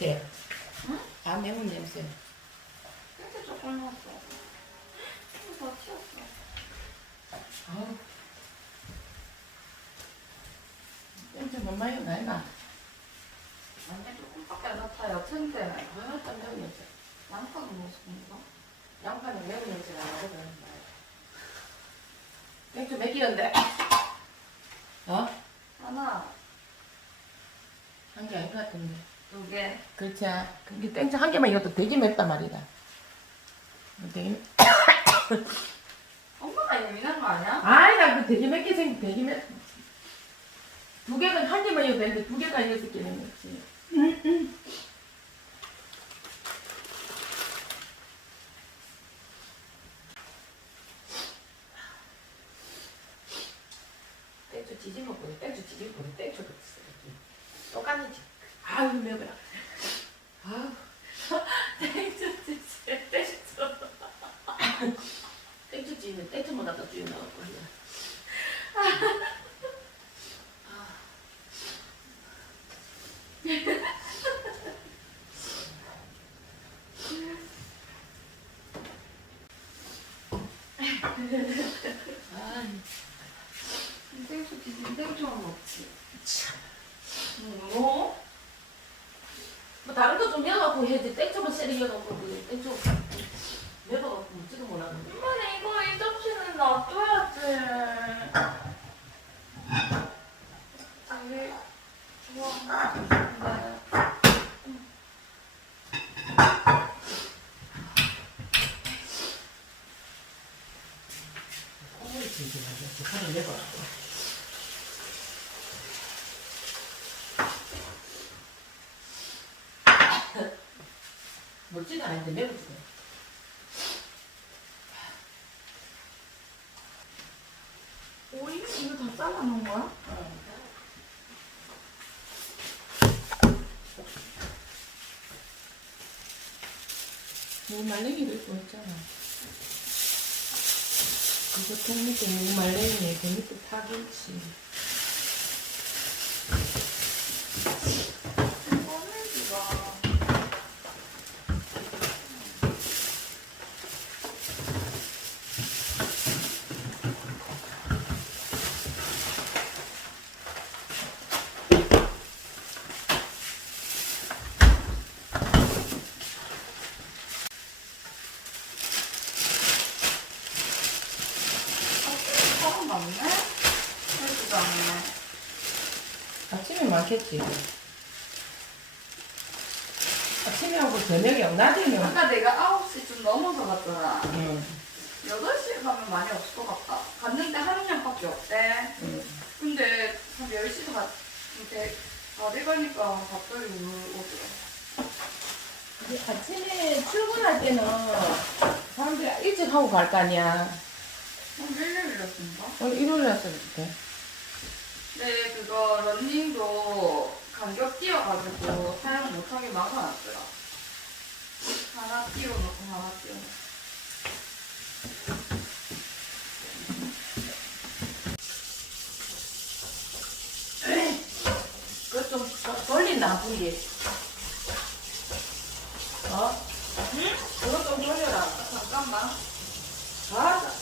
냄새. 응? 아, 매운 냄새. 땡초 조금 넣었어. 이거 다 튀었어. 아우. 냄새 못 마요, 나이가. 완전 조금밖에 안 넣다 야채인데 아, 땀 매운 냄새. 양파도 넣었습니다. 양파는 매운 냄새가 나거든. 땡초 몇 개였는데? 어? 하나, 한 개 아닌 것 같은데. 2개. 그렇지. 근데 땡초 한 개만 이것도 되게 맵단 말이다. 되게 엄마가 예민한 거 아니야? 아이, 나 그 되게 맵게 생긴 되게 맵. 두 개가 한 개만 이어도 되는데 두 개가 이었을 게 맵지. 땡초 뒤집어 버려. 땡초 뒤집어 버려. 땡초 똑같이. 아유 매워라. 아유. 땡초 찌지, 땡초. 땡초 찌는 땡초보다 더 찌는 거 같고. 땡초 찌지, 땡초는 없지. 참. 뭐? 뭐 다른 거 좀 넣어갖고 해야지. 땡초만 세게 넣어갖고 땡초 매워갖고 먹지도 못하는데. 엄마는 이거 이 접시는 놔둬야지. 자기 좋아하는 건데. 콩물이 진지하게 하는 매워갖고. 먹지도 않는데 매웠어. 오이? 이거 다 잘라놓은 거야? 무 말랭이도 있고 있잖아. 그거 통 밑에 무 말랭이에 그 밑에 파김치. 꺼내기가. 사람 많네? 그래도 않네. 아침에 많겠지. 아침에 하고 저녁에 낮에는. 아까 내가 9시 좀 넘어서 갔잖아. 응. 8시에 가면 많이 없을 것 같다. 갔는데 한 명밖에 없대. 응. 근데 한 10시도 다 돼가니까 갑자기 오더라. 아침에 출근할 때는 사람들이 일찍 하고 갈 거 아니야. 일요일이었습니다. 오늘 일요일이었을 때. 근데 그거 런닝도 간격 띄워가지고 사용 못하게 막아놨더라. 하나 띄워놓고 하나 띄워놓고. 그거 좀 돌린다, 불이. 어? 응? 그거 좀 돌려라. 잠깐만. 아,